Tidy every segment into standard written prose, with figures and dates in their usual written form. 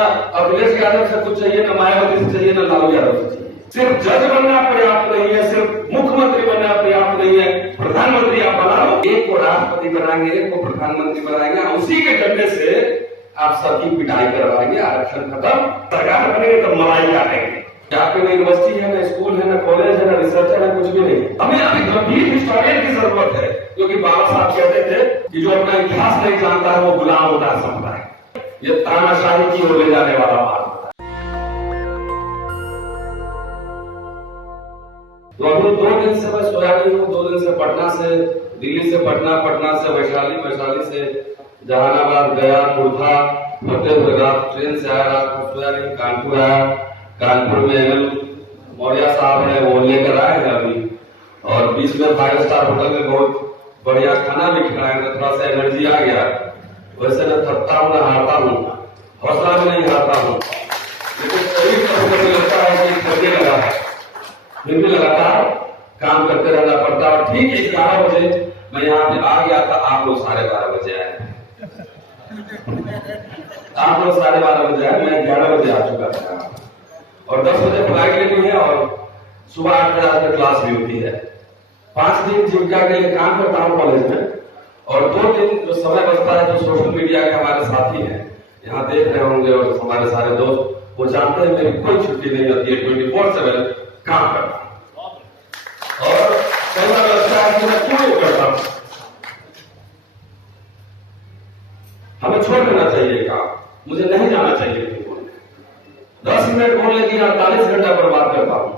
अखिलेश यादव से कुछ चाहिए, न मायावती से चाहिए, न लालू यादव से चाहिए। सिर्फ जज बनना पर्याप्त नहीं है, सिर्फ मुख्यमंत्री बनना पर्याप्त नहीं है, प्रधानमंत्री आप बना लो। एक को राष्ट्रपति बनाएंगे, एक को प्रधानमंत्री बनाएंगे, उसी के डंडे से आप सबकी पिटाई करवाएंगे, आरक्षण खत्म। सरकार बनेगी तो मलाई काटेंगे। यहाँ पे न यूनिवर्सिटी है, न स्कूल है, न कॉलेज है, न रिसर्चर है, कुछ भी नहीं। हमें अभी गंभीर हिस्टोरियन की जरूरत है, क्योंकि बाबा साहब कहते थे कि जो अपना इतिहास नहीं जानता है वो गुलाम होता है समझता है। ये तानाशाही की ओर ले जाने वाला बात है। तो अभी 2 दिन से मैं सोया नहीं हूँ। 2 दिन से पटना से दिल्ली से पटना, पटना से वैशाली, वैशाली से जहानाबाद, गया, कुर्था होते हुए रात ट्रेन से आया, रात को सोया नहीं। कानपुर आया, कानपुर में एमएल मौर्य साहब है, वो लेकर आए हैं अभी, और बीच में 5 स्टार होटल में बहुत बढ़िया खाना भी खिलाए, तो थोड़ा सा एनर्जी आ गया। वैसे मैं थकता हूँ, ना हारता हूँ, हौसला भी नहीं हारता हूँ, लेकिन शरीर का मुझे लगता है कि थकने लगा है। फिर भी लगातार काम करते रहना पड़ता है। ठीक 11 बजे मैं यहाँ पे आ गया था, आप लोग 12:30 बजे आए। आप लोग 12:30 बजे आए, मैं 11 बजे आ चुका था, और 10 बजे फ्लाइट लेनी है, और सुबह 8 बजे क्लास भी होती है। 5 दिन जीविका के लिए काम करता हूँ कॉलेज में, और 2 दिन जो समय बचता है, जो सोशल मीडिया के हमारे साथी हैं यहाँ देख रहे होंगे, और हमारे सारे दोस्त, वो जानते हैं मेरी कोई छुट्टी नहीं होती है। 24/7 काम करता हूँ, और कई बार लगता है कि मैं क्यों ये करता हूँ। हमें छोड़ देना चाहिए काम, मुझे नहीं जाना चाहिए। 10 मिनट बोलने के लिए 48 घंटा बर्बाद करता हूं।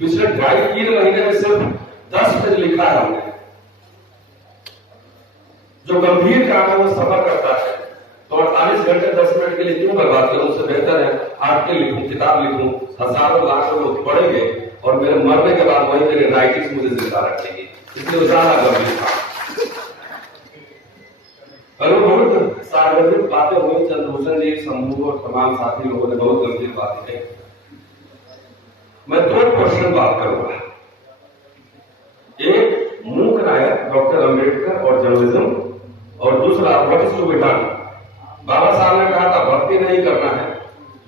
पिछले 2.5-3 महीने में सिर्फ 10 पेज लिखा है हमने। जो गंभीर काम है वो सफर करता है, तो 48 घंटे 10 मिनट के लिए क्यों बर्बाद करूं? उससे बेहतर है आर्टिकल लिखूं, किताब लिखूं, हजारों लाखों लोग पढ़ेंगे, और मेरे मरने के बाद वही मेरी राइटिंग्स मुझे जिंदा रखेगी। इसलिए ज्यादा गंभीर काम। बहुत सार्वजनिक बातें हुई, चंद्रभूषण जी, शंभू और तमाम साथी लोगों ने बहुत गंभीर बातें कही। मैं 2 क्वेश्चन बात करूंगा। एक, मूक नायक डॉक्टर अंबेडकर और जर्नलिज्म, और दूसरा, what is to be done. Baba Saheb ने कहा था भक्ति नहीं करना है,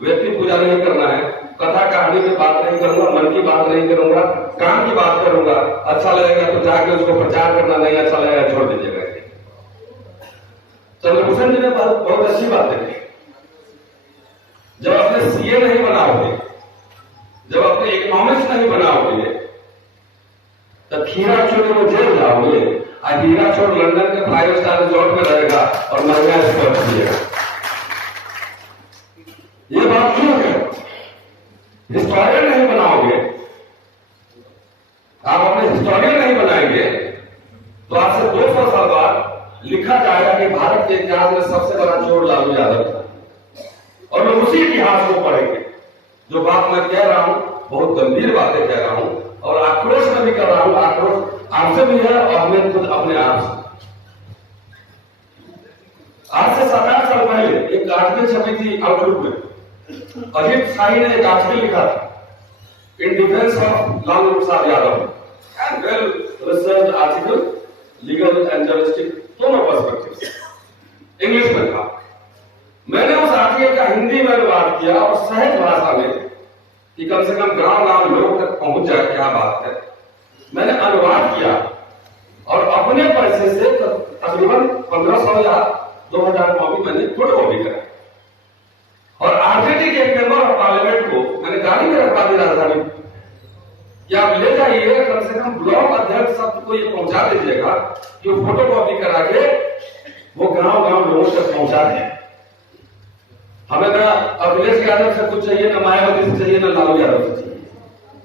व्यक्ति पूजा नहीं करना है, कथा कहानी की बात नहीं करूंगा, मन की बात नहीं करूंगा, काम की बात करूंगा। अच्छा लगेगा तो जाके उसको प्रचार करना, नहीं अच्छा लगेगा छोड़ दीजिएगा। चंद्रभूषण जी ने बहुत अच्छी बातें की। जब अपने सीए नहीं बनाओगे, जब अपने इकोनॉमिक्स नहीं बनाओगे, तब खीरा चोर में जेल जाओगे, और हीरा चोर लंदन के 5 स्टार रिजॉर्ट में रहेगा और महंगा स्पर्श किएगा। ये बात क्यों है? हिस्टोरियन नहीं बनाओगे, आप अपने हिस्टोरियन नहीं बनाएंगे, तो आज से 200 साल बाद लिखा जाएगा कि भारत के इतिहास में सबसे बड़ा चोर लालू यादव था, और लोग उसी इतिहास को पढ़ेंगे। जो बात मैं कह रहा हूं बहुत गंभीर बातें कह रहा हूं, और आक्रोश में भी कर रहा हूं। आक्रोश आपसे भी है, और हमें खुद अपने आप से। आज से 7-8 साल पहले एक आर्टिकल छपी थी आउटलुक में। अजीत शाही ने एक आर्टिकल लिखा था in defence of Lalu Prasad Yadav, and well research article, legal and journalistic दोनों पर्सपेक्टिव इंग्लिश में था। मैंने उस आर्टिकल का हिंदी में अनुवाद किया, और सहज भाषा में, कि कम से कम गांव-गांव लोगों तक पहुंच जाए क्या बात है। मैंने अनुवाद किया, और अपने पैसे से तकरीबन 1500 या 2000 कॉपी मैंने खुद कॉपी करा, और आरजेडी के एक मेंबर ऑफ पार्लियामेंट को मैंने गाड़ी में रखवा दी राजधानी कि आप ले जाइए, कम से कम ब्लॉक अध्यक्ष सबको ये पहुंचा दीजिएगा कि वो फोटो कॉपी करा के वो गांव-गांव लोगों तक पहुंचा दें। हमें ना अखिलेश यादव से कुछ चाहिए, ना मायावती से चाहिए, ना लालू यादव से चाहिए।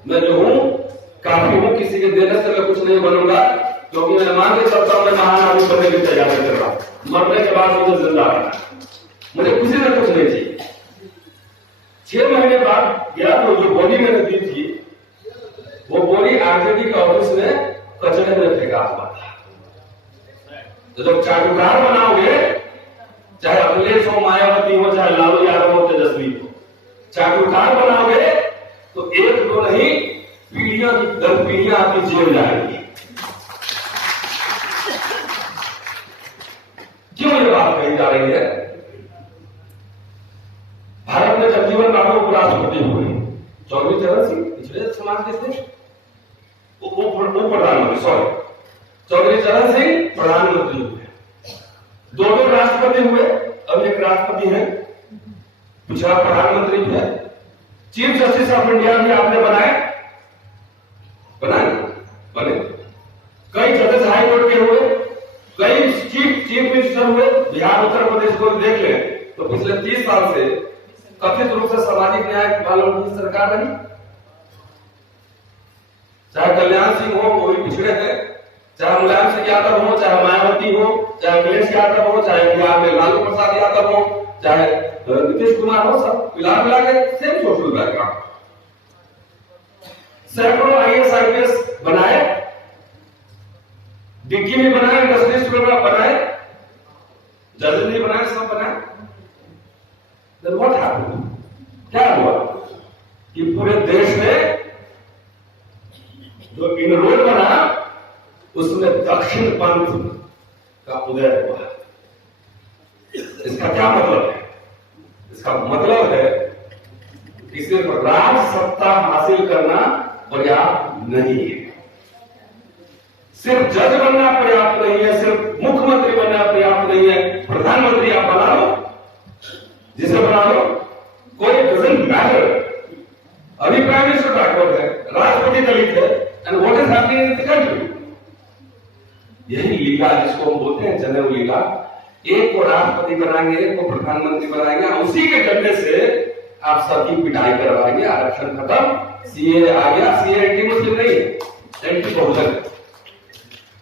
मैं जो हूं काफी हूं, किसी के देने से मैं कुछ नहीं बनूंगा, क्योंकि मैं मान के चलता हूं मैं महान आदमी बनने की तैयारी कर रहा हूं। मरने के बाद मुझे जिंदा रहना, मुझे किसी ने कुछ नहीं चाहिए। 6 महीने बाद गया तो जो बॉडी मैंने दी थी, वो बॉडी आरजेडी के ऑफिस में कचरे में फेंका हुआ था। तो जब चाटुकार बनाओगे, चाहे अखिलेश हो, मायावती हो, चाहे लालू यादव हो, तेजस्वी हो, चाटुकार बनाओगे तो 1-2 नहीं, पीढ़ियां की 10 पीढ़ियां आपकी जेल जाएंगी। क्यों ये बात कही जा रही है? भारत में वो उपराष्ट्रपति हुए। चौधरी चरण सिंह पिछड़े समाज के थे, वो प्रधानमंत्री, सॉरी, चौधरी चरण सिंह प्रधानमंत्री हुए। दो राष्ट्रपति हुए, अब एक राष्ट्रपति है, पिछड़ा प्रधानमंत्री भी है। चीफ जस्टिस ऑफ इंडिया भी आपने बनाए बने। कई जजेस हाई कोर्ट के हुए, कई चीफ मिनिस्टर हुए। बिहार उत्तर प्रदेश को देख ले तो पिछले 30 साल से कथित रूप से सामाजिक न्याय वालों की सरकार रही। चाहे कल्याण सिंह हो, वो भी पिछड़े थे, चाहे मुलायम सिंह यादव हो, चाहे मायावती हो, चाहे अखिलेश यादव हो, चाहे बिहार में लालू प्रसाद यादव हो, चाहे नीतीश कुमार हो, सब मिला के सेम सोशल बैकग्राउंड। सैकड़ों आईएएस आईपीएस बनाए, डिग्गी भी बनाए, इंडस्ट्रियलिस्ट भी बनाए, जज भी बनाए, सब बनाए। Then what happened? क्या हुआ कि पूरे देश में जो इनरोड बना उसमें दक्षिण पंथ का उदय हुआ। इसका क्या मतलब है? इसका मतलब है कि सिर्फ राज सत्ता हासिल करना पर्याप्त नहीं है, सिर्फ जज बनना पर्याप्त नहीं है, सिर्फ मुख्यमंत्री बनना पर्याप्त नहीं है। प्रधानमंत्री आप बना लो, जिसे बना लो, कोई डजंट मैटर। अभी प्राइम मिनिस्टर बैकवर्ड है, राष्ट्रपति दलित है, and what is happening in the country? यही लीला जिसको हम बोलते हैं जनेऊ लीला। एक को राष्ट्रपति बनाएंगे, एक को प्रधानमंत्री बनाएंगे, उसी के डंडे से आप सबकी पिटाई करवाएंगे। आरक्षण खत्म, सीए आ गया। सीए एंटी मुस्लिम नहीं है, एंटी बहुजन है।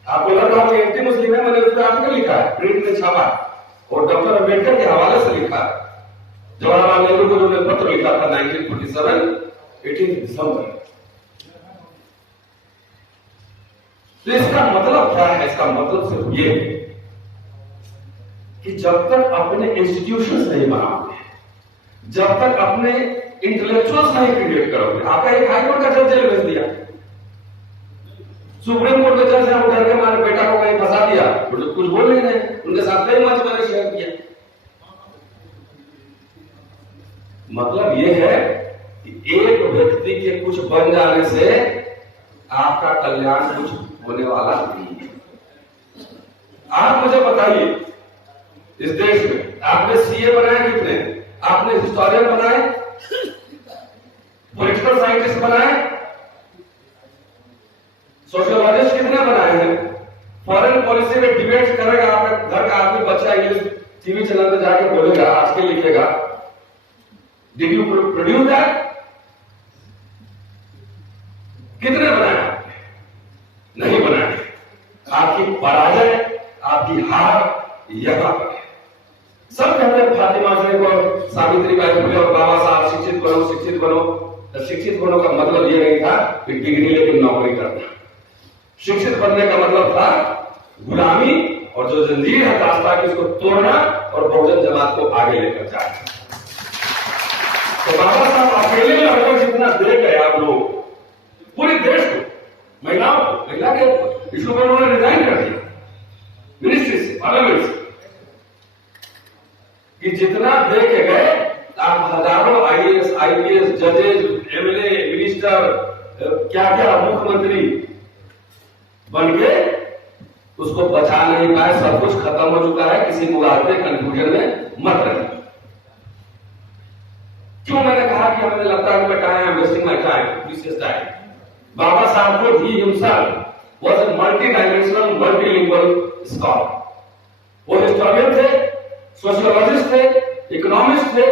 आपको लग रहा होगा एंटी मुस्लिम है, मैंने उस पर आर्टिकल लिखा है, प्रिंट में छापा, और डॉक्टर अम्बेडकर के हवाले से लिखा है। जवाहरलाल नेहरू को जो पत्र लिखा था 1947 18 दिसंबर। तो इसका मतलब क्या है? इसका मतलब सिर्फ ये कि जब तक अपने इंस्टीट्यूशंस नहीं बनाओगे, जब तक अपने इंटेलेक्चुअल्स नहीं क्रिएट करोगे। आपका एक हाईकोर्ट का जज जेल भेज दिया, सुप्रीम कोर्ट के जज है, वो डर के हमारे बेटा को कहीं फंसा दिया, कुछ बोल नहीं रहे, उनके साथ कई मंच मैंने शेयर किया। मतलब ये है कि एक व्यक्ति के कुछ बन जाने से आपका कल्याण कुछ होने वाला नहीं है। आप मुझे बताइए, इस देश में आपने सीए बनाए कितने? आपने हिस्टोरियन बनाए, पॉलिटिकल साइंटिस्ट बनाए, सोशियोलॉजिस्ट कितने बनाए हैं? फॉरेन पॉलिसी में डिबेट करेगा आपका घर का आदमी, बच्चा इंग्लिश टीवी चैनल में जाके बोलेगा, आर्टिकल लिखेगा। Did you produce that? कितने बनाए आपने? नहीं बनाए। आपकी पराजय, आपकी हार यहां पर है। सब कहते हैं फातिमा जी को, सावित्रीबाई फुले और बाबा साहब शिक्षित बनो, शिक्षित बनो। शिक्षित बनो का मतलब यह नहीं था कि डिग्री लेकर नौकरी करना। शिक्षित बनने का मतलब था गुलामी और जो जंजीर है दास्ता की, उसको तोड़ना और बहुजन जमात को आगे लेकर जाना। तो बाबा साहब अकेले में लगभग जितना दे गए आप लोग पूरे देश को, महिलाओं को, महिला के इशू पर उन्होंने रिजाइन कर दिया मिनिस्ट्री से, पार्लियामेंट से, कि जितना दे के गए आप हजारों आईएएस आईपीएस जजेस, एमएलए, मिनिस्टर, क्या क्या मुख्यमंत्री बन के उसको बचा नहीं पाए। सब कुछ खत्म हो चुका है। किसी मुगालते कंफ्यूजन में मत रहिए। क्यों मैंने कहा कि हमें लगता है कि time, I am wasting my time, precious time. Baba Saheb को ही himself was a multidimensional, multilingual scholar. वो हिस्टोरियन थे, सोशियोलॉजिस्ट थे, इकोनॉमिस्ट थे,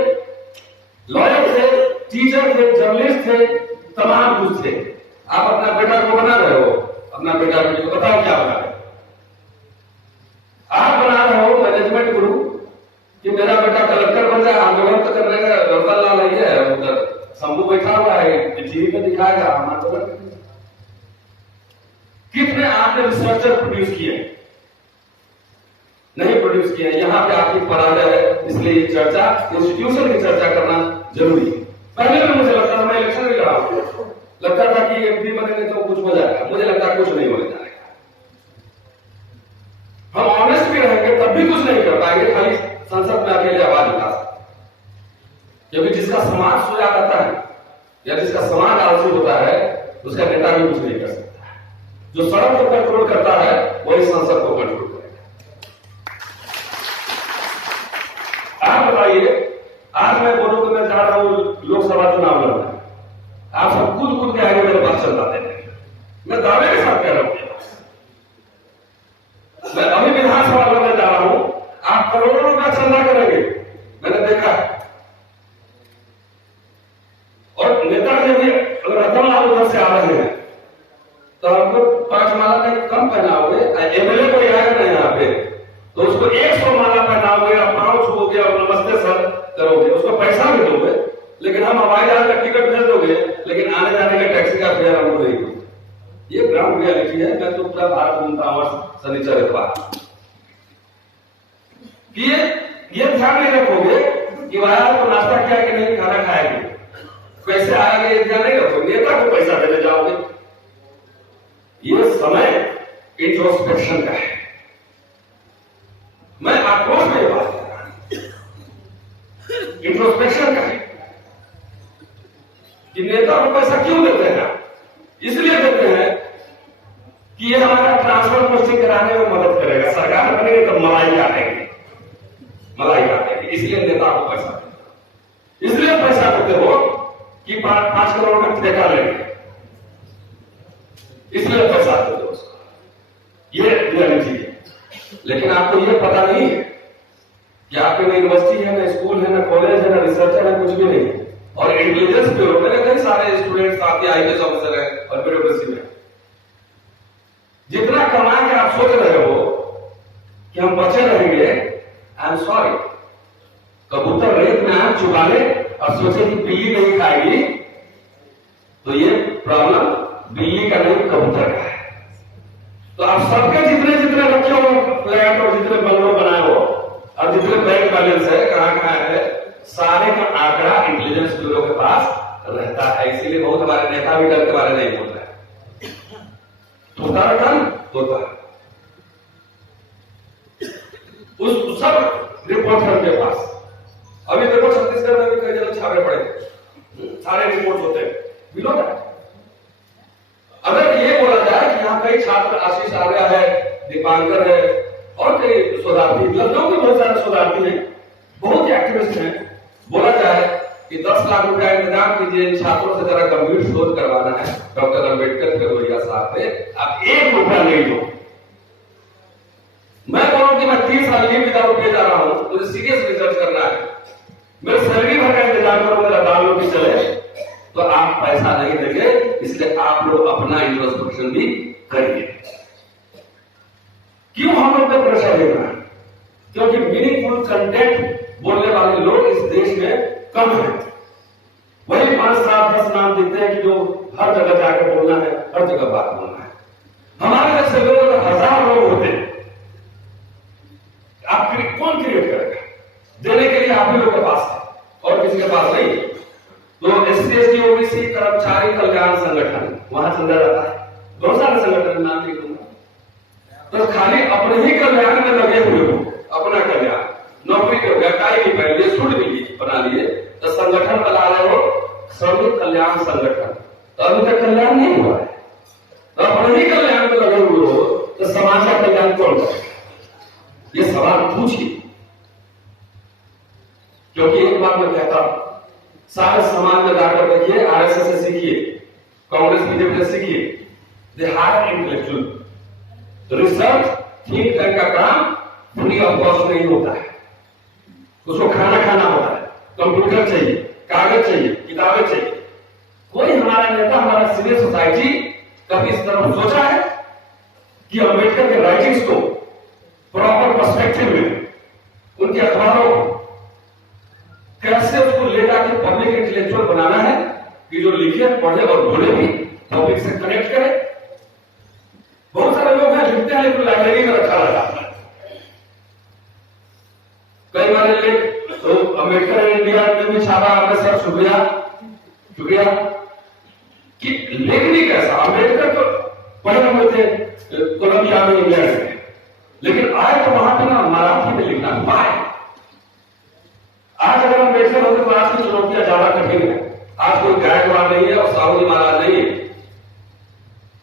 लॉयर थे, टीचर थे, जर्नलिस्ट थे, तमाम कुछ थे। आप अपना बेटा को बना रहे हो, अपना बेटा बेटी को बताओ क्या बना रहे हो? आप बना रहे हो मैनेजमेंट गुरु कि मेरा बेटा कलेक्टर बन जाए, आंदोलन तो करने का रतन लाल नहीं है, उधर शंभू बैठा हुआ है, टीवी पे दिखाएगा हम आंदोलन। कितने आपने रिसर्चर प्रोड्यूस किए? नहीं प्रोड्यूस किए। यहां पे आपकी पराजय है, इसलिए ये चर्चा, इंस्टीट्यूशन की चर्चा करना जरूरी है। पहले में मुझे लगता था, मैं इलेक्शन भी लड़ा हूं, लगता था कि एमपी बनेंगे तो कुछ हो जाएगा। मुझे लगता है कुछ नहीं होने जाएगा। हम ऑनेस्ट भी रहेंगे तब भी कुछ नहीं कर पाएंगे, खाली संसद में अकेले आवाज उठा सकते। क्योंकि जिसका समाज सोया रहता है या जिसका समाज आलसी होता है उसका नेता भी कुछ नहीं कर सकता। जो सड़क को कंट्रोल करता है वही संसद को कंट्रोल करेगा। आप बताइए, आज मैं बोलूं कि मैं जा रहा हूं लोकसभा चुनाव लड़ना, आप सब कूद कूद के आगे मेरे पास चल जाते हैं। मैं दावे के साथ कह रहा हूं, मैं अभी विधानसभा लड़ने जा रहा हूं, आप करोड़ों रुपया चंदा करेंगे, मैंने देखा। और नेता जब भी रतन लाल उधर से आ रहे हैं तो हमको 5 माला का कम पहनाओगे, एमएलए कोई आएगा ना यहाँ पे तो उसको 100 माला पहनाओगे, आप पांव छूओगे और नमस्ते सर करोगे, उसको पैसा भी दोगे, लेकिन हम हवाई जहाज का टिकट भेज दोगे, लेकिन आने जाने का टैक्सी का फेयर हमको नहीं दोगे। ये ग्राउंड रियलिटी है। मैं तो पूरा भारत घूमता हूँ शनिचर इतवार। ये ध्यान नहीं रखोगे कि वहां को नाश्ता किया कि नहीं, खाना खाएंगे, कैसे आएंगे, ये ध्यान नहीं रखोगे, नेता को पैसा देने जाओगे। ये समय इंट्रोस्पेक्शन का है। मैं आक्रोश में ये बात कर रहा हूं, इंट्रोस्पेक्शन का है कि नेता को पैसा क्यों देते हैं। इसलिए देते हैं कि ये हमारा ट्रांसफर पोस्टिंग कराने में मदद करेगा, सरकार बनेगी तो मलाई काटेगी, इसलिए नेता को पैसा देते, इसलिए पैसा देते हो कि 5 करोड़ का ठेका लेंगे, इसलिए पैसा देते हो उसको। ये रियलिटी है। लेकिन आपको ये पता नहीं है कि आपके ना यूनिवर्सिटी है, ना स्कूल है, ना कॉलेज है, ना रिसर्चर है, कुछ भी नहीं है। और इंटेलिजेंस ब्यूरो में कई सारे स्टूडेंट साथी आईपीएस ऑफिसर है और ब्यूरोक्रेसी में। जितना कमा के आप सोच रहे हो कि हम बचे रहेंगे, आई एम सॉरी, कबूतर रेत में आग चुबाले और सोचे कि बिल्ली नहीं खाएगी, तो ये प्रॉब्लम बिल्ली का नहीं कबूतर का है। तो आप सबके जितने जितने रखे हो फ्लैट और जितने बंगलों बनाए हो और जितने बैंक बैलेंस है, कहां है, सारे का आंकड़ा इंटेलिजेंस ब्यूरो के पास रहता है। इसीलिए बहुत हमारे नेता भी डर के बारे नहीं बोल रहे हैं। होता है उस सब रिपोर्ट के पास। अभी देखो छत्तीसगढ़ में भी कई जगह छापे पड़े, सारे रिपोर्ट होते हैं विनोद। अगर ये बोला जाए कि यहाँ कई छात्र, आशीष आर्य है, दीपांकर है और कई शोधार्थी, लखनऊ के बहुत सारे शोधार्थी हैं, बहुत एक्टिविस्ट हैं, बोला जाए कि 10 लाख रुपया इंतजाम कीजिए, इन छात्रों से जरा गंभीर शोध करवाना है डॉक्टर अंबेडकर के गोरिया साहब पे, आप 1 रुपया नहीं दो। मैं बोलूं कि मैं 30 साल लीव विदाउट पे जा रहा हूं, मुझे सीरियस रिसर्च करना है, मेरे सैलरी भर का इंतजाम करो, मेरा दाल रोटी चले, तो आप पैसा नहीं देंगे। इसलिए आप लोग अपना इंट्रोस्पेक्शन भी करिए। क्यों हम लोग पे प्रेशर देना है? क्योंकि मीनिंगफुल कंटेंट बोलने वाले लोग इस देश में कम है। वही 5, 7, 10 नाम दिखते हैं कि जो हर जगह जाकर बोलना है, हर जगह बात बोलना है। हमारे जैसे लोग अगर 1000 लोग होते, आप कौन क्रिएट करेगा? देने के लिए आप ही लोग के पास है और किसी के पास नहीं। तो SC, ST, OBC कर्मचारी कल्याण संगठन, वहां चंदा जाता है, बहुत सारे संगठन नाम लिख दूंगा। तो खाली अपने ही कल्याण में लगे हुए हो, अपना कल्याण, नौकरी के व्यवसाय की पहले सूट भी बना लिए, तो संगठन बना रहे हो श्रमिक कल्याण संगठन, तो अभी तक कल्याण नहीं हुआ है। तो अपने ही कल्याण में लगे हुए हो तो समाज का कल्याण कौन करेगा? ये सवाल पूछिए। क्योंकि एक बात मैं कहता हूं, सारे समाज में जाकर देखिए, RSS से सीखिए, कांग्रेस बीजेपी से सीखिए, they hire intellectual. Research think tank का काम फ्री ऑफ कॉस्ट नहीं होता है, उसको खाना होता है, कंप्यूटर चाहिए, कागज चाहिए, किताबें चाहिए। कोई हमारा नेता, हमारा सिविल सोसाइटी कभी इस तरह सोचा है कि अंबेडकर के राइटिंग्स को प्रॉपर पर्सपेक्टिव में, उनके अखबारों को कैसे उसको ले जाके पब्लिक इंटेलेक्चुअल बनाना है कि जो लिखे, पढ़े और बोले भी, पब्लिक से कनेक्ट करे। बहुत सारे लोग हैं लिखते हैं लेकिन लाइब्रेरी में रखा रहता है। कई बार लेख तो अम्बेडकर इंडिया में भी छापा, आपने सर शुक्रिया कि लेखनी कैसा। अम्बेडकर तो पढ़े हुए थे कोलंबिया में, इंग्लैंड में, लेकिन आए तो वहां पर ना मराठी में लिखना पाए। आज अगर हम बेहतर होते तो आज की चुनौतियां ज्यादा कठिन है। आज कोई गायकवाड़ नहीं है और साहूजी महाराज नहीं है।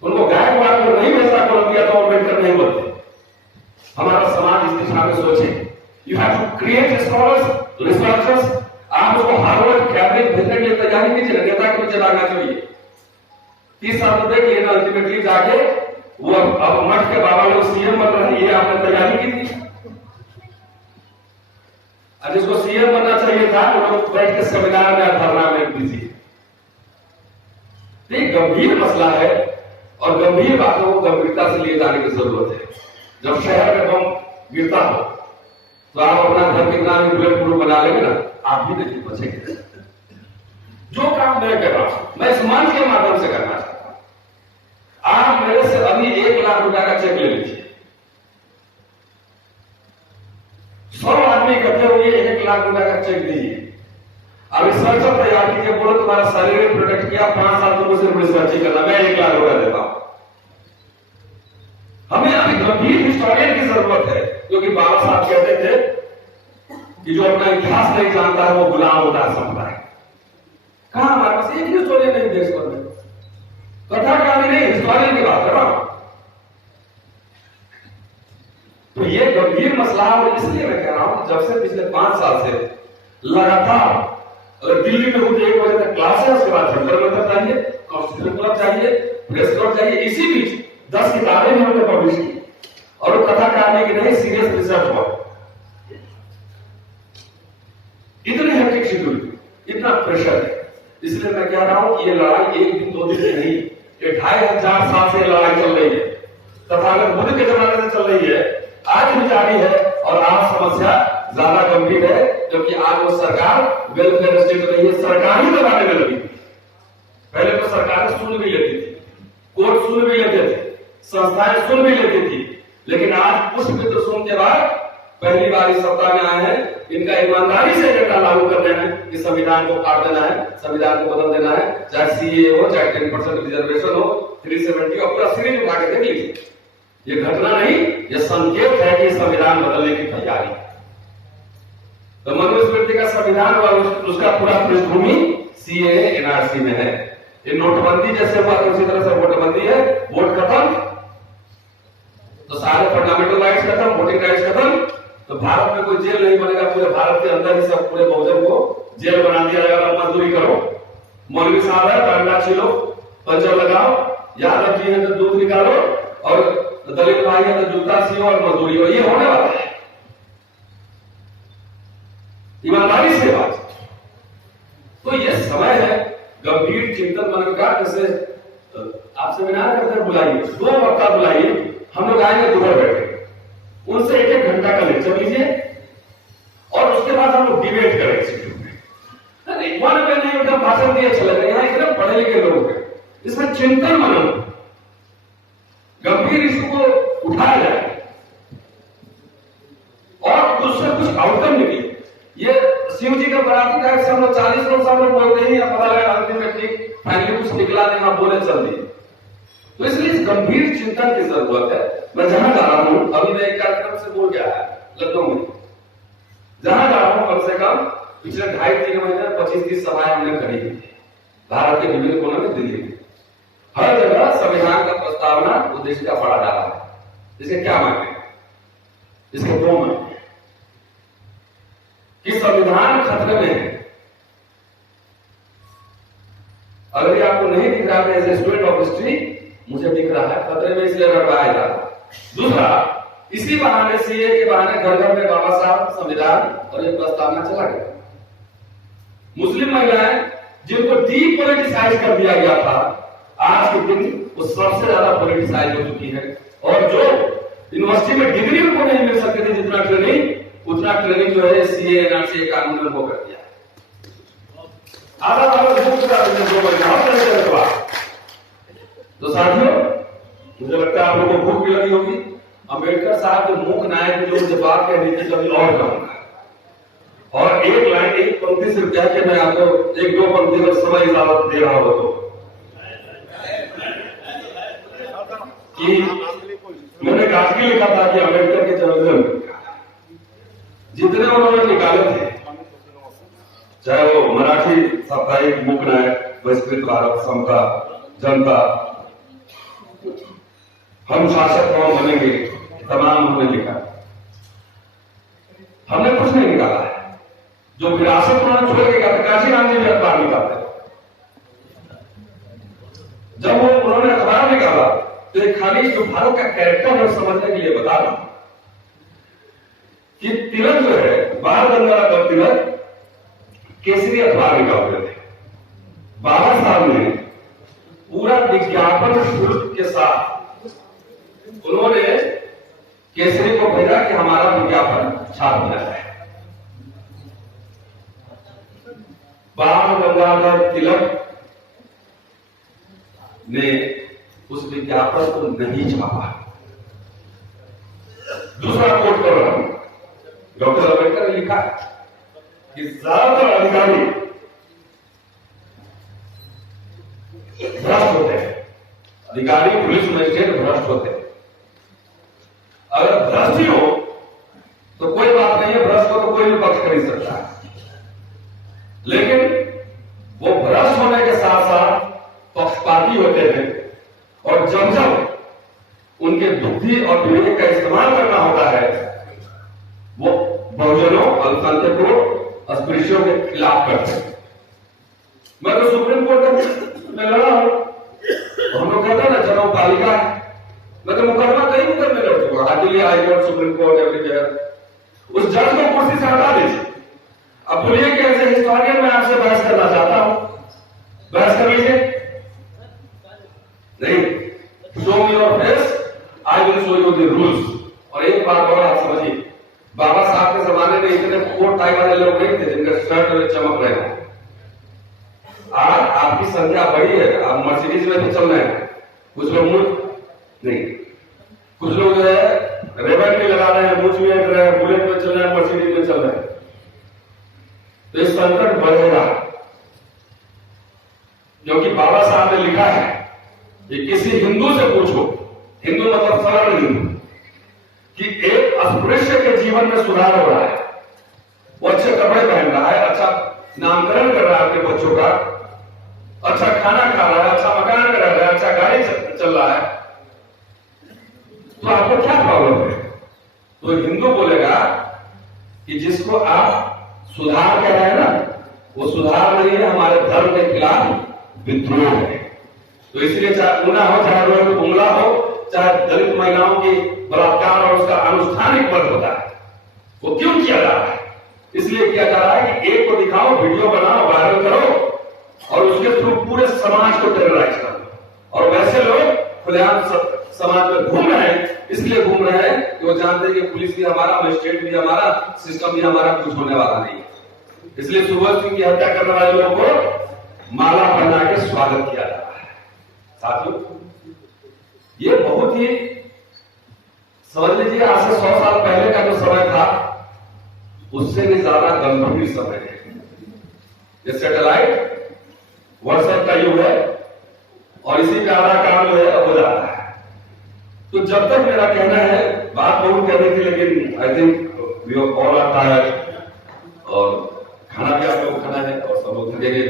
उनको गायकवाड़ को नहीं भेजा कोलंबिया तो अम्बेडकर नहीं बोलते। हमारा समाज इस दिशा में सोचे। You have to create scholars, researchers. आप उसको हार्वर्ड कैम्ब्रिज भेजने के लिए तैयारी कीजिए, नेता के पीछे लागना चाहिए। 30 साल तक देखिए ना, अल्टीमेटली जाके वो अब मठ के बाबा लोग सीएम बन रहे हैं। ये आपने तैयारी की थी? जिसको सीएम बनना चाहिए था वो लोग बैठ के सेमिनार में धरना में बिजी। एक गंभीर मसला है और गंभीर बातों को गंभीरता से लिए जाने की जरूरत है। जब शहर में बम गिरता हो तो आप अपना घर कितना भी बुलेट प्रूफ बना लेंगे ना, आप भी नहीं बचेंगे। जो काम मैं कर रहा हूं मैं इस मंच के माध्यम से करना चाहता हूं। आप मेरे से अभी 1 लाख रुपए का चेक ले लीजिए। 100 आदमी इकट्ठे हुए 1 लाख रुपए का चेक दीजिए। अब रिसर्चर तैयार कीजिए, बोलो तुम्हारा शरीर प्रोटेक्ट किया 5 साल तुमको सिर्फ रिसर्च ही करना, मैं 1 लाख रुपए देता हूं। हमें अभी गंभीर हिस्टोरियन की जरूरत है, क्योंकि बाबा साहब कहते थे कि जो अपना इतिहास नहीं जानता है वो गुलाम होता है समुदाय। कहां हमारे पास एक हिस्टोरियन नहीं देश भर में, कथा कहानी नहीं, हिस्टोरियन की बात कर रहा हूं। तो ये गंभीर मसला है और इसलिए मैं कह रहा हूं जब से पिछले 5 साल से लगातार अगर दिल्ली में होती 1 बजे तक क्लास है, उसके बाद जंतर मंतर चाहिए, कॉन्स्टिट्यूशन क्लब चाहिए, प्रेस क्लब चाहिए, इसी बीच 10 किताबें भी हमने पब्लिश की और वो कथा कहानी की नहीं, सीरियस रिसर्च हुआ। इतनी हेक्टिक शेड्यूल, इतना प्रेशर है। इसलिए मैं कह रहा हूं कि ये लड़ाई 1 दिन 2 दिन की नहीं, ये 2500 साल से लड़ाई चल रही है। तथागत बुद्ध के जमाने से चल रही है, आज भी जारी है और आज समस्या ज्यादा गंभीर है, क्योंकि आज वो सरकार वेलफेयर स्टेट रही है, सरकार ही दबाने में लगी। पहले तो सरकारें सुन भी लेती थी, कोर्ट सुन भी लेते थे, संस्थाएं सुन भी लेती थी, लेकिन आज पुष्पमित्र सोम के बाद पहली बार इस सत्ता में आए हैं। इनका ईमानदारी से एजेंडा लागू करना है कि संविधान को काट देना है, संविधान को बदल देना है, चाहे सीए हो, चाहे 10% रिजर्वेशन हो, 370 और पूरा सीरीज उठा के देख लीजिए। ये घटना नहीं, ये संकेत है कि संविधान बदलने की तैयारी। तो मनुस्मृति का संविधान और उसका पूरा पृष्ठभूमि सीए एनआरसी में है। ये नोटबंदी जैसे हुआ उसी तरह से वोटबंदी है, वोट खत्म तो सारे फंडामेंटल राइट्स खत्म, वोटिंग राइट्स खत्म, तो भारत में कोई जेल नहीं बनेगा। पूरे भारत के अंदर ही सब पूरे बहुजन को जेल बना दिया जाएगा। मजदूरी करो, मौलवी साहब है डंडा छीलो, पंचर लगाओ, याद रखिए तो दूध निकालो, और दलित भाई है तो जूता सियो और मजदूरी हो। ये होने वाला है, ईमानदारी से बात। तो ये समय है गंभीर चिंतन मनन का। जैसे आप सेमिनार करते हैं, बुलाइए 2 वक्ता बुलाइए, हम लोग आएंगे दोपहर बैठे, उनसे 1-1 घंटा का लेक्चर लीजिए और उसके बाद हम लोग डिबेट करें इस इश्यू में। अरे एक बार में नहीं उनका भाषण दिए चले गए, यहाँ इतने पढ़े लिखे लोग हैं, इसमें चिंतन मनन गंभीर इश्यू को उठाया जाए और उससे कुछ आउटकम निकले। ये शिव जी का बराती का हम लोग 40 लोग सब लोग बोलते हैं, पता लगा अंतिम में ठीक फाइनली कुछ निकला नहीं, आप बोले चल दिए। तो इसलिए इस गंभीर चिंतन की जरूरत है। मैं जहां जा रहा हूं, अभी मैं एक कार्यक्रम से बोल गया है लखनऊ में, जहां जा रहा हूं कम से कम पिछले 2.5-3 महीने 25-30 सभाएं हमने करी है भारत के विभिन्न कोनों में, दिल्ली में। हर जगह संविधान का प्रस्तावना उद्देश्य का बड़ा डाला है। इसके क्या मायने? इसके 2 मायने कि संविधान खतरे में है। अगर ये आपको नहीं दिख रहा है, as a student of history मुझे दिख रहा है, खतरे में इसलिए रटवाया जा रहा है। दूसरा, इसी बहाने सीए के बहाने घर घर में बाबा साहब संविधान और ये प्रस्तावना चला गया। मुस्लिम महिलाएं जिनको डीपोलिटिसाइज कर दिया गया था, आज के दिन वो सबसे ज्यादा पोलिटिसाइज हो चुकी है। और जो यूनिवर्सिटी में डिग्री उनको नहीं मिल सकती थी जितना ट्रेनिंग, उतना ट्रेनिंग जो है सीए एनआरसी कानून ने वो कर दिया। तो साथियों, मुझे लगता है आप लोगों को भूख भी लगी होगी। अंबेडकर साहब के मूक नायक जो बात कहनी थी कभी और कहूंगा, और एक लाइन एक पंक्ति सिर्फ कह के मैं आपको 1-2 पंक्ति में समय इजाजत दे रहा हो तो कि मैंने गाजगी लिखा था कि अंबेडकर के जन्मदिन जितने उन्होंने निकाले थे चाहे वो मराठी साप्ताहिक मुक्न है, बहिष्कृत भारत, समता, जनता, हम शासक कौन बनेंगे, तमाम हमने लिखा। हमने कुछ नहीं निकाला है। जो विरासत उन्होंने छोड़ के गया था, काशीराम जी भी अखबार निकालते। जब वो उन्होंने अखबार निकाला तो एक खाली जो भारत का कैरेक्टर है समझने के लिए बता रहा हूं कि तिलक जो है, बाल गंगाधर तिलक केसरी अखबार निकालते थे। बाबा साहब ने पूरा विज्ञापन शुल्क के साथ उन्होंने केसरी को भेजा कि हमारा विज्ञापन छाप दिया जाए। बाल गंगाधर तिलक ने उस विज्ञापन को नहीं छापा। दूसरा कोट कर रहा हूं, डॉक्टर अंबेडकर ने लिखा कि ज्यादातर अधिकारी भ्रष्ट होते हैं, अधिकारी पुलिस मजिस्ट्रेट भ्रष्ट होते हैं। अगर भ्रष्ट ही हो तो कोई बात नहीं है, भ्रष्ट हो तो कोई भी पक्ष कर ही सकता है, लेकिन वो भ्रष्ट होने के साथ साथ पक्षपाती होते हैं। और जब जब उनके बुद्धि और विवेक का इस्तेमाल करना होता है, वो बहुजनों, अल्पसंख्यकों, अस्पृश्यों के खिलाफ करते हैं। मैं तो सुप्रीम कोर्ट में लड़ा हूं, हम लोग कहते हैं ना जन्म पालिका, मैं तो मुकदमा कई मुकदमे लड़ चुका, Delhi high court, supreme court, everywhere. उस जज को कुर्सी से हटा दीजिए। अब बोलिए कि ऐसे हिस्टोरियन मैं आपसे बहस करना चाहता हूं, बहस कर लीजिए। नहीं, show me your face, I will show you the rules. और एक बात और आप समझिए, बाबा साहब के जमाने में इतने कोट टाई वाले लोग नहीं थे जिनका शर्ट में चमक रहे हैं। आज आपकी संख्या बढ़ी है, आप मर्सिडीज में भी चल रहे हैं, कुछ लोग नहीं, कुछ लोग जो है रेबन भी लगा रहे हैं, मुझ भी हट रहे हैं, बुलेट में चल रहे हैं, मर्सिडीज में चल रहे हैं। तो इस संकट बढ़ेगा, क्योंकि बाबा साहब ने लिखा है कि किसी हिंदू से पूछो, हिंदू मतलब सरल हिंदू, कि एक अस्पृश्य के जीवन में सुधार हो रहा है, वो अच्छे कपड़े पहन रहा है, अच्छा नामकरण कर रहा है अपने बच्चों का, अच्छा खाना खा रहा है, अच्छा मकान में रह रहा है, अच्छा गाड़ी चल रहा है, तो आपको क्या प्रॉब्लम है? तो हिंदू बोलेगा कि जिसको आप सुधार कह रहे हैं ना, वो सुधार नहीं है, हमारे धर्म के खिलाफ विद्रोह है। तो इसलिए चाहे ऊना हो, चाहे रोहित बुंगला हो, चाहे दलित महिलाओं की बलात्कार और उसका अनुष्ठानिक वध होता है, वो क्यों किया जा रहा है? इसलिए किया जा रहा है कि एक को दिखाओ, वीडियो बनाओ, वायरल करो और उसके थ्रू पूरे समाज को टेरराइज करो। और वैसे लोग खुलेआम समाज में घूम रहे हैं, इसलिए घूम रहे हैं कि वो जानते हैं कि पुलिस भी हमारा, मजिस्ट्रेट भी हमारा, सिस्टम भी हमारा, कुछ होने वाला नहीं है। इसलिए सुभाष सिंह की हत्या करने वाले लोगों को माला पहना के स्वागत किया जा रहा है। साथियों, ये बहुत ही समझ लीजिए आज से 100 साल पहले का जो समय था उससे भी ज्यादा गंभीर समय है। ये सैटेलाइट व्हाट्सएप का युग है और इसी पे आधा काम जो है हो जाता है। तो जब तक मेरा कहना है, बात बहुत कहने की, लेकिन I think we all are tired और खाना भी आप लोग खाना है और सब लोग थकेंगे।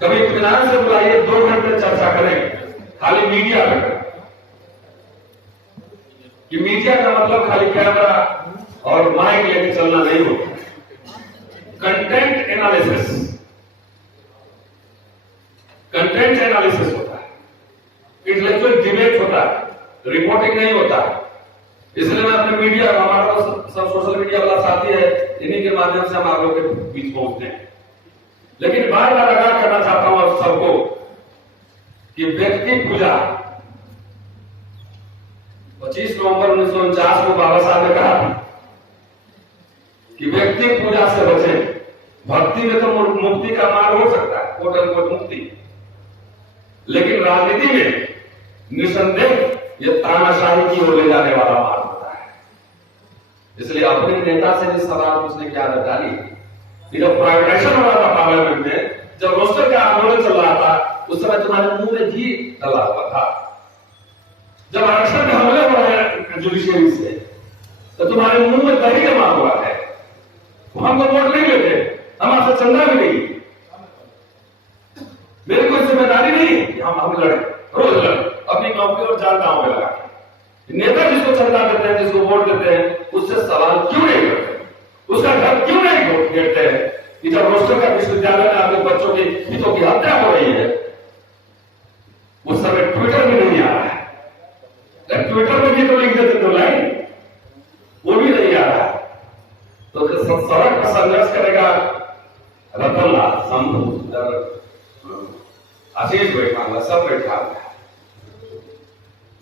कभी इत्मीनान से बुलाइए, 2 घंटे चर्चा करें, खाली मीडिया पे, कि मीडिया का मतलब खाली कैमरा और माइक लेके चलना नहीं होता। कंटेंट एनालिसिस होता है, इंटेलेक्चुअल डिबेट होता है, रिपोर्टिंग नहीं होता। इसलिए मैं अपने मीडिया, हमारा तो सब सोशल मीडिया वाला साथी है, इन्हीं के माध्यम से हम आप लोगों के बीच पहुंचते हैं। लेकिन बार बार आगाह करना चाहता हूं आप सबको कि व्यक्ति पूजा, 25 नवंबर 1949 को बाबा साहब ने कहा कि व्यक्ति पूजा से बचे। भक्ति में तो मुक्ति का मार्ग हो सकता है, कोट अनकोट मुक्ति, लेकिन राजनीति में निसंदेह ये तानाशाही की ओर ले जाने वाला मार्ग होता है। इसलिए अपने नेता से भी सवाल पूछने की आदत डाली। जब प्राइवेटाइजेशन हो रहा था पार्लियामेंट में, जब रोस्टर का आंदोलन चल रहा था, उस समय तुम्हारे मुंह में घी डला हुआ था। जब आरक्षण में हमले हो रहे हैं जुडिशियरी से, तो तुम्हारे मुंह में दही जमा हुआ है। हम तो वोट नहीं लेते, हम आपसे चंदा भी नहीं, मेरी कोई जिम्मेदारी नहीं कि हम लड़े, रोज लड़े अपनी नौकरी और जान दांव में लगा के। नेता जिसको चंदा देते हैं, जिसको वोट देते हैं, उससे सवाल क्यों नहीं करते, उसका घर क्यों नहीं घेरते हैं कि जब रोस्टर का विश्वविद्यालय में आपके बच्चों की हितों की हत्या हो रही है, उस समय ट्विटर में नहीं आ रहा है। ट्विटर में भी तो लिख देते दो लाइन, वो भी नहीं आ रहा है। तो सड़क पर संघर्ष करेगा रतन लाल, शंभू, आशीष बैठा हुआ, सब बैठा हुआ,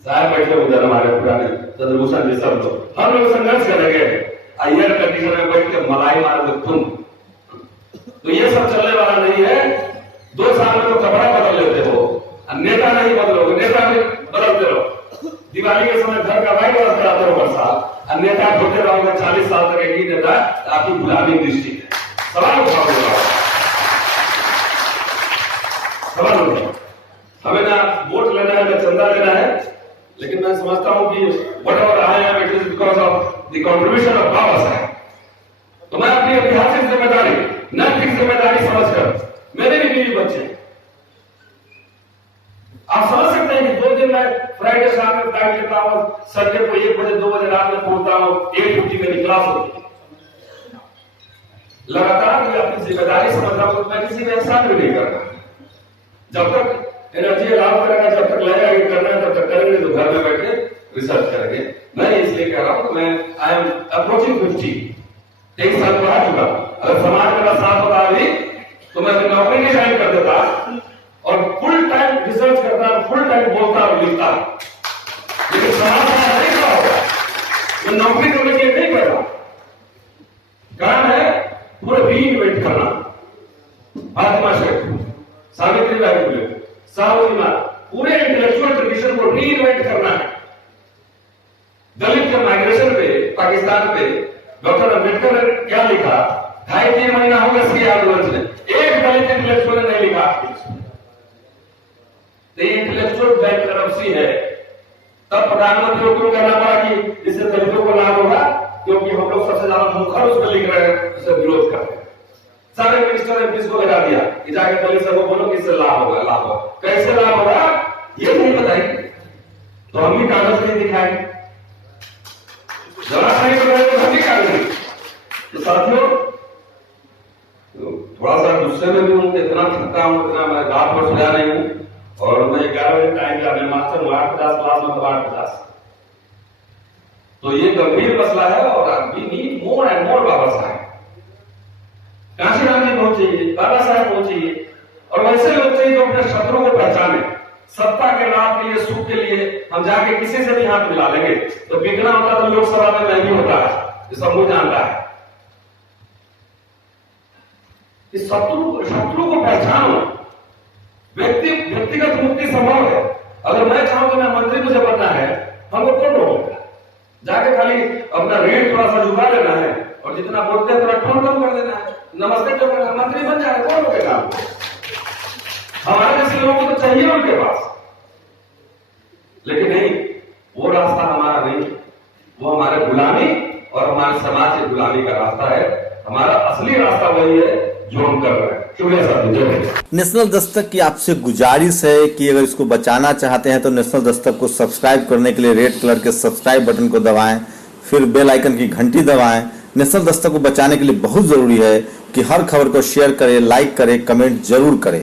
साहब बैठे उधर हमारे पुराने चंद्रभूषण जी, सब लोग, हम लोग संघर्ष करेंगे एयर कंडीशन में बैठ के मलाई मार दो तुम। तो ये सब चलने वाला नहीं है। 2 साल में तो कपड़ा बदल लेते हो, नेता नहीं बदलोगे, नेता भी बदलते रहो। दिवाली के समय घर का वाइट वाश कराते रहो हर साल, नेता ढूंढते रहोगे 40 साल तक। एक ही नेता आपकी गुलामी दृष्टि है। सवाल उठाओगे, सवाल उठाओ। हमें ना वोट लेना है ना चंदा लेना है, लेकिन मैं समझता हूं कि whatever I am, it is because of the contribution of Baba Saheb. तो मैं अपनी ऐतिहासिक जिम्मेदारी, नैतिक जिम्मेदारी समझकर, मेरे भी बीवी बच्चे, आप समझ सकते हैं कि 2 दिन मैं फ्राइडे शाम में फ्लाइट लेता हूं, संडे को 1 बजे 2 बजे रात में पहुंचता हूं, 8:50 मेरी क्लास होती है। लगातार मैं अपनी जिम्मेदारी समझ रहा हूं, मैं किसी का एहसान भी नहीं करना। जब तक एनर्जी अलाउ करेगा, जब तक लगेगा ये करना है, तब तक करेंगे, तो घर में बैठ के रिसर्च करेंगे। मैं इसलिए कह रहा हूं, मैं आई एम अप्रोचिंग 50, 23 साल बढ़ा चुका। अगर समाज मेरा साथ होता अभी, तो मैं नौकरी नहीं ज्वाइन कर देता और फुल टाइम रिसर्च करता, फुल टाइम बोलता और लिखता। लेकिन समाज में नहीं क्या होगा, मैं नौकरी करने के लिए नहीं कर रहा। कारण है पूरे रीइन्वेंट करना। महात्मा शेख, सावित्री बाई फुले, साहूजीमा, पूरे इंटेलेक्चुअल ट्रेडिशन को रीइन्वेंट करना है। दलित के माइग्रेशन पे, पाकिस्तान पे डॉक्टर अम्बेडकर ने क्या लिखा? 2.5-3 महीना हो गया सी आंदोलन से, एक दलित इंटेलेक्चुअल ने नहीं लिखा। इंटेलेक्चुअल बैंकरप्सी है। तब प्रधानमंत्री को क्यों कहना पड़ा कि इससे दलितों को लाभ होगा? क्योंकि हम लोग सबसे ज्यादा मुखर उसमें लिख रहे हैं, उसे विरोध कर रहे हैं। सारे मिनिस्टर एमपी को लगा दिया कि जाके दलित सबको बोलो कि इससे लाभ होगा, लाभ होगा। कैसे लाभ होगा ये नहीं बताएंगे, तो हम भी कागज नहीं दिखाएंगे। जरा नहीं बताएंगे तो हम भी कागज नहीं। तो साथियों, थोड़ा सा गुस्से में भी हूं, इतना थकता हूं, इतना मैं रात भर सोया नहीं हूं। और मैं 11 बजे टाइम दिया, मैं मास्टर हूं, 8:50 क्लास में, 8:50। तो ये गंभीर मसला है और we need more and more Baba Saheb. Kanshiram जी पहुंचे, बाबा साहब पहुंचे, और वैसे लोग चाहिए जो अपने शत्रुओं को पहचाने। सत्ता के लाभ के लिए, सुख के लिए हम जाके किसी से भी हाथ मिला लेंगे। तो बिकना होता तो लोकसभा में मैं भी होता है, ये सब कुछ जानता है। इस शत्रु को पहचानो। व्यक्तिगत मुक्ति संभव है। अगर मैं चाहूं तो मैं मंत्री मुझे बनना है, हमको कौन रोकेगा? जाके खाली अपना रेट थोड़ा सा झुका लेना है और जितना बोलते हैं थोड़ा टोन कम कर देना है, नमस्ते जो करना, मंत्री बन जाए, कौन रोकेगा? हमारे जैसे लोगों को तो चाहिए उनके पास, लेकिन नहीं, वो रास्ता हमारा नहीं। वो हमारे गुलामी और हमारे समाज की गुलामी का रास्ता है। हमारा असली रास्ता वही है जो हम कर रहे हैं। शुक्रिया साहब। नेशनल दस्तक की आपसे गुजारिश है कि अगर इसको बचाना चाहते हैं तो नेशनल दस्तक को सब्सक्राइब करने के लिए रेड कलर के सब्सक्राइब बटन को दबाएं, फिर बेल आइकन की घंटी दबाएं। नेशनल दस्तक को बचाने के लिए बहुत जरूरी है कि हर खबर को शेयर करें, लाइक करें, कमेंट जरूर करें।